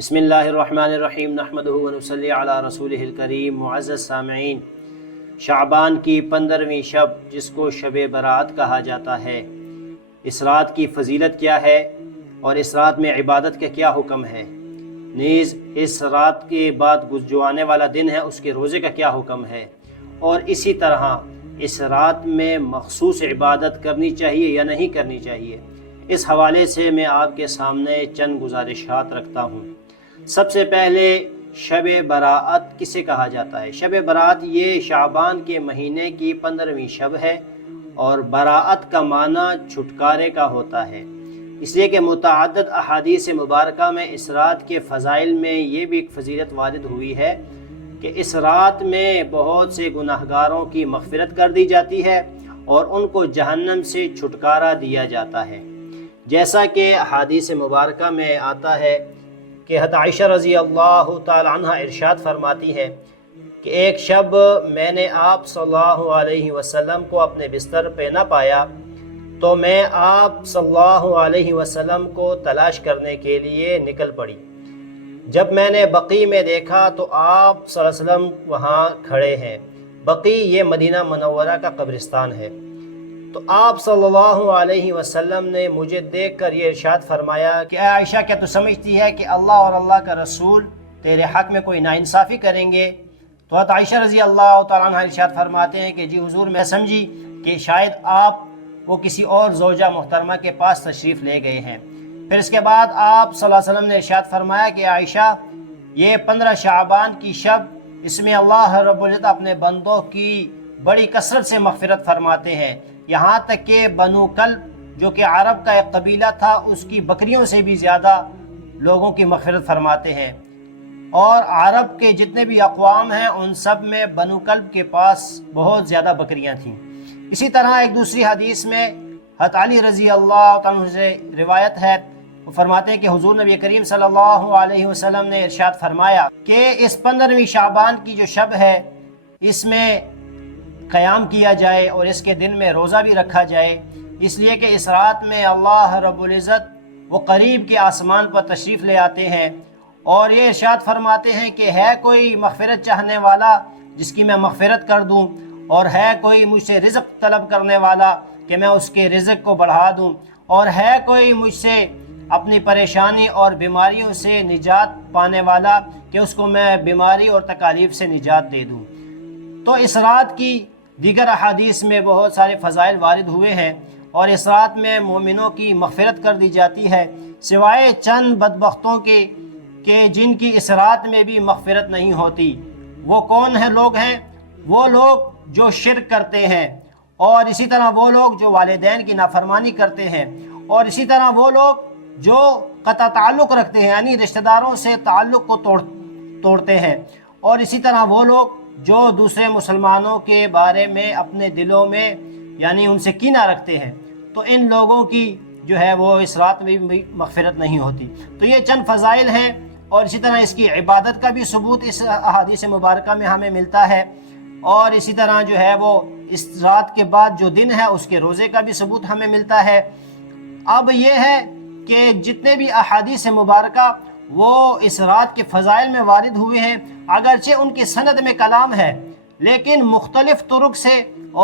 بسم اللہ الرحمن الرحیم نحمدہ ونصلی علی رسولہ الکریم۔ معزز سامعین، شعبان کی 15ویں شب جس کو شب برات کہا جاتا ہے، اس رات کی فضیلت کیا ہے اور اس رات میں عبادت کا کیا حکم ہے، نیز اس رات کے بعد جو آنے والا دن ہے اس کے روزے کا کیا حکم ہے، اور اسی طرح اس رات میں مخصوص عبادت کرنی چاہیے یا نہیں کرنی چاہیے، اس حوالے سے میں آپ کے سامنے چند گزارشات رکھتا ہوں۔ سب سے پہلے شب براءت کسے کہا جاتا ہے؟ شب براءت یہ شعبان کے مہینے کی 15ویں شب ہے، اور براءت کا معنی چھٹکارے کا ہوتا ہے، اس لیے کہ متعدد احادیث مبارکہ میں اس رات کے فضائل میں یہ بھی ایک فضیلت وارد ہوئی ہے کہ اس رات میں بہت سے گناہگاروں کی مغفرت کر دی جاتی ہے اور ان کو جہنم سے چھٹکارا دیا جاتا ہے، جیسا کہ احادیث مبارکہ میں آتا ہے کہ حضرت عائشہ رضی اللہ تعالی عنہ ارشاد فرماتی ہے کہ ایک شب میں نے آپ صلی اللہ علیہ وسلم کو اپنے بستر پہ نہ پایا، تو میں آپ صلی اللہ علیہ وسلم کو تلاش کرنے کے لیے نکل پڑی۔ جب میں نے بقیع میں دیکھا تو آپ صلی اللہ علیہ وسلم وہاں کھڑے ہیں۔ بقیع یہ مدینہ منورہ کا قبرستان ہے۔ تو آپ صلی اللہ علیہ وسلم نے مجھے دیکھ کر یہ ارشاد فرمایا کہ اے عائشہ، کیا تو سمجھتی ہے کہ اللہ اور اللہ کا رسول تیرے حق میں کوئی ناانصافی کریں گے؟ تو حضرت عائشہ رضی اللہ تعالیٰ عنہ ارشاد فرماتے ہیں کہ جی حضور، میں سمجھی کہ شاید آپ وہ کسی اور زوجہ محترمہ کے پاس تشریف لے گئے ہیں۔ پھر اس کے بعد آپ صلی اللہ علیہ وسلم نے ارشاد فرمایا کہ عائشہ، یہ 15 شعبان کی شب، اس میں اللہ رب العزت اپنے بندوں کی بڑی کثرت سے مغفرت فرماتے ہیں، یہاں تک کہ بنو کلب جو کہ عرب کا ایک قبیلہ تھا، اس کی بکریوں سے بھی زیادہ لوگوں کی مغفرت فرماتے ہیں، اور عرب کے جتنے بھی اقوام ہیں ان سب میں بنو کلب کے پاس بہت زیادہ بکریاں تھیں۔ اسی طرح ایک دوسری حدیث میں حضرت علی رضی اللہ تعالیٰ عنہ سے روایت ہے، وہ فرماتے ہیں کہ حضور نبی کریم صلی اللہ علیہ وسلم نے ارشاد فرمایا کہ اس 15ویں شعبان کی جو شب ہے، اس میں قیام کیا جائے اور اس کے دن میں روزہ بھی رکھا جائے، اس لیے کہ اس رات میں اللہ رب العزت وہ قریب کے آسمان پر تشریف لے آتے ہیں اور یہ ارشاد فرماتے ہیں کہ ہے کوئی مغفرت چاہنے والا جس کی میں مغفرت کر دوں، اور ہے کوئی مجھ سے رزق طلب کرنے والا کہ میں اس کے رزق کو بڑھا دوں، اور ہے کوئی مجھ سے اپنی پریشانی اور بیماریوں سے نجات پانے والا کہ اس کو میں بیماری اور تکالیف سے نجات دے دوں۔ تو اس رات کی دیگر احادیث میں بہت سارے فضائل وارد ہوئے ہیں، اور اس رات میں مومنوں کی مغفرت کر دی جاتی ہے، سوائے چند بدبختوں کے کہ جن کی اس رات میں بھی مغفرت نہیں ہوتی۔ وہ کون ہیں لوگ ہیں؟ وہ لوگ جو شرک کرتے ہیں، اور اسی طرح وہ لوگ جو والدین کی نافرمانی کرتے ہیں، اور اسی طرح وہ لوگ جو قطع تعلق رکھتے ہیں، یعنی رشتہ داروں سے تعلق کو توڑتے ہیں، اور اسی طرح وہ لوگ جو دوسرے مسلمانوں کے بارے میں اپنے دلوں میں یعنی ان سے کینہ رکھتے ہیں، تو ان لوگوں کی جو ہے وہ اس رات میں بھی مغفرت نہیں ہوتی۔ تو یہ چند فضائل ہیں، اور اسی طرح اس کی عبادت کا بھی ثبوت اس احادیث مبارکہ میں ہمیں ملتا ہے، اور اسی طرح جو ہے وہ اس رات کے بعد جو دن ہے اس کے روزے کا بھی ثبوت ہمیں ملتا ہے۔ اب یہ ہے کہ جتنے بھی احادیث مبارکہ وہ اس رات کے فضائل میں وارد ہوئے ہیں، اگرچہ ان کی سند میں کلام ہے، لیکن مختلف طرق سے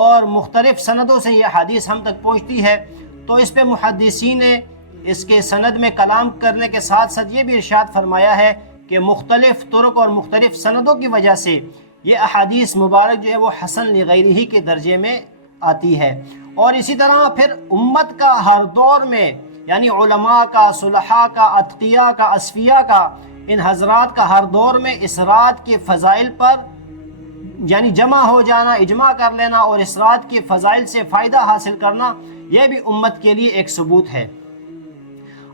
اور مختلف سندوں سے یہ حدیث ہم تک پہنچتی ہے، تو اس پہ محدثین نے اس کے سند میں کلام کرنے کے ساتھ ساتھ یہ بھی ارشاد فرمایا ہے کہ مختلف طرق اور مختلف سندوں کی وجہ سے یہ احادیث مبارک جو ہے وہ حسن لغیرہ کے درجے میں آتی ہے۔ اور اسی طرح پھر امت کا ہر دور میں، یعنی علماء کا، صلحاء کا، اتقیاء کا، اصفیاء کا، ان حضرات کا ہر دور میں اس رات کے فضائل پر یعنی جمع ہو جانا، اجماع کر لینا اور اس رات کے فضائل سے فائدہ حاصل کرنا، یہ بھی امت کے لیے ایک ثبوت ہے۔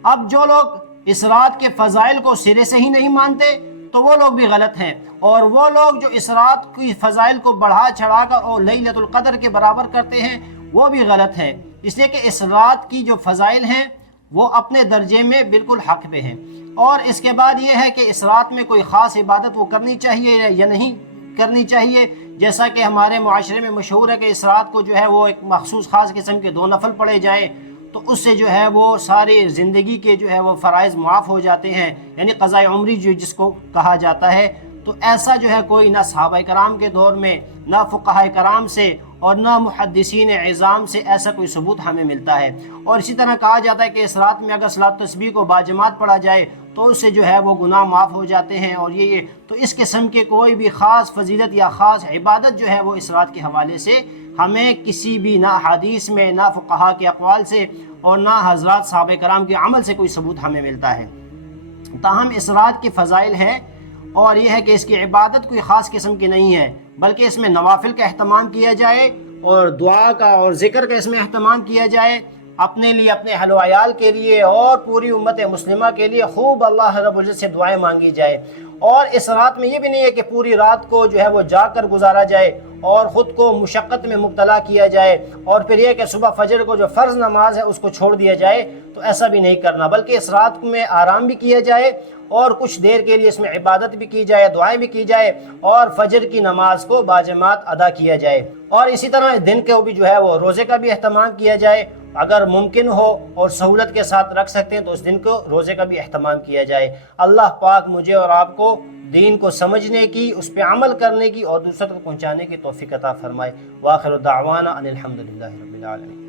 اب جو لوگ اس رات کے فضائل کو سرے سے ہی نہیں مانتے تو وہ لوگ بھی غلط ہیں، اور وہ لوگ جو اس رات کی فضائل کو بڑھا چڑھا کر اور لیلۃ القدر کے برابر کرتے ہیں وہ بھی غلط ہے، اس لیے کہ اس رات کی جو فضائل ہیں وہ اپنے درجے میں بالکل حق پہ ہیں۔ اور اس کے بعد یہ ہے کہ اس رات میں کوئی خاص عبادت وہ کرنی چاہیے یا نہیں کرنی چاہیے، جیسا کہ ہمارے معاشرے میں مشہور ہے کہ اس رات کو جو ہے وہ ایک مخصوص خاص قسم کے 2 نفل پڑھے جائیں، تو اس سے جو ہے وہ ساری زندگی کے جو ہے وہ فرائض معاف ہو جاتے ہیں، یعنی قضاء عمری جس کو کہا جاتا ہے۔ تو ایسا جو ہے کوئی نہ صحابہ کرام کے دور میں، نہ فقہاء کرام سے اور نہ محدثین عظام سے ایسا کوئی ثبوت ہمیں ملتا ہے۔ اور اسی طرح کہا جاتا ہے کہ اس رات میں اگر صلاۃ تسبیح کو باجماعت پڑھا جائے تو اس سے جو ہے وہ گناہ معاف ہو جاتے ہیں۔ اور یہ تو اس قسم کے کوئی بھی خاص فضیلت یا خاص عبادت جو ہے وہ اس رات کے حوالے سے ہمیں کسی بھی نہ حدیث میں، نہ فقہاء کے اقوال سے اور نہ حضرات صحابہ کرام کے عمل سے کوئی ثبوت ہمیں ملتا ہے۔ تاہم اس رات کے فضائل ہیں، اور یہ ہے کہ اس کی عبادت کوئی خاص قسم کی نہیں ہے، بلکہ اس میں نوافل کا اہتمام کیا جائے اور دعا کا اور ذکر کا اس میں اہتمام کیا جائے، اپنے لیے، اپنے اہل و عیال کے لیے اور پوری امت مسلمہ کے لیے خوب اللہ رب العزت سے دعائیں مانگی جائے۔ اور اس رات میں یہ بھی نہیں ہے کہ پوری رات کو جو ہے وہ جا کر گزارا جائے اور خود کو مشقت میں مبتلا کیا جائے، اور پھر یہ کہ صبح فجر کو جو فرض نماز ہے اس کو چھوڑ دیا جائے، تو ایسا بھی نہیں کرنا، بلکہ اس رات میں آرام بھی کیا جائے اور کچھ دیر کے لیے اس میں عبادت بھی کی جائے، دعائیں بھی کی جائے، اور فجر کی نماز کو باجماعت ادا کیا جائے۔ اور اسی طرح دن کو بھی جو ہے وہ روزے کا بھی اہتمام کیا جائے، اگر ممکن ہو اور سہولت کے ساتھ رکھ سکتے ہیں تو اس دن کو روزے کا بھی اہتمام کیا جائے۔ اللہ پاک مجھے اور آپ کو دین کو سمجھنے کی، اس پہ عمل کرنے کی اور دوسروں کو پہنچانے کی توفیق عطا فرمائے۔ وآخر دعوانا ان الحمدللہ رب العالمین۔